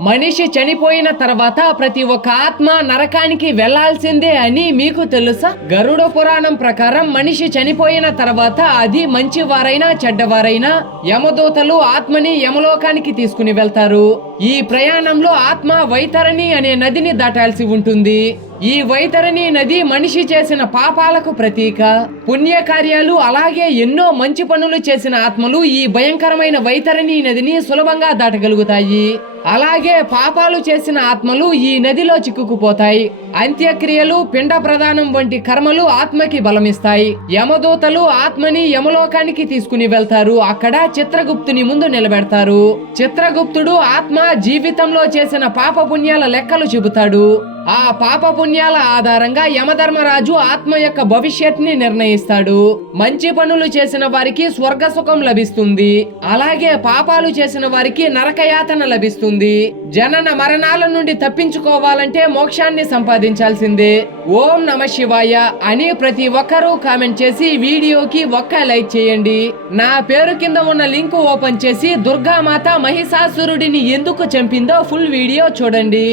మనిషి చనిపోయిన తర్వాత ప్రతి ఒక్క ఆత్మ నరకానికి వెళ్ళాల్సిందే అని మీకు తెలుసా? గరుడ పురాణం ప్రకారం మనిషి చనిపోయిన తర్వాత అది మంచివారైనా చెడ్డవారైనా యమదూతలు ఆత్మని యమలోకానికి తీసుకుని వెళ్తారు. ఈ ప్రయాణంలో ఆత్మ వైతరణి అనే నదిని దాటాల్సి ఉంటుంది. ఈ వైతరణి నది మనిషి చేసిన పాపాలకు ప్రతీక. పుణ్యకార్యాలు అలాగే ఎన్నో మంచి పనులు చేసిన ఆత్మలు ఈ భయంకరమైన వైతరణి నదిని సులభంగా దాటగలుగుతాయి. అలాగే పాపాలు చేసిన ఆత్మలు ఈ నదిలో చిక్కుకుపోతాయి. అంత్యక్రియలు పిండ ప్రదానం వంటి కర్మలు ఆత్మకి బలమిస్తాయి. యమదూతలు ఆత్మని యమలోకానికి తీసుకుని వెళ్తారు. అక్కడ చిత్రగుప్తుని ముందు నిలబెడతారు. చిత్రగుప్తుడు ఆత్మ జీవితంలో చేసిన పాప పుణ్యాల లెక్కలు చెబుతాడు. ఆ పాప పుణ్యాల ఆధారంగా యమధర్మరాజు ఆత్మ యొక్క భవిష్యత్ని నిర్ణయిస్తాడు. మంచి పనులు చేసిన వారికి స్వర్గ సుఖం లభిస్తుంది. అలాగే పాపాలు చేసిన వారికి నరకయాతన లభిస్తుంది. జనన మరణాల నుండి తప్పించుకోవాలంటే మోక్షాన్ని సంపాదించాల్సిందే. ఓం నమ శివాయ అని ప్రతి ఒక్కరూ కామెంట్ చేసి వీడియోకి ఒక్క లైక్ చేయండి. నా పేరు కింద ఉన్న లింక్ ఓపెన్ చేసి దుర్గామాత మహిషాసురుడిని ఎందుకు చంపిందో ఫుల్ వీడియో చూడండి.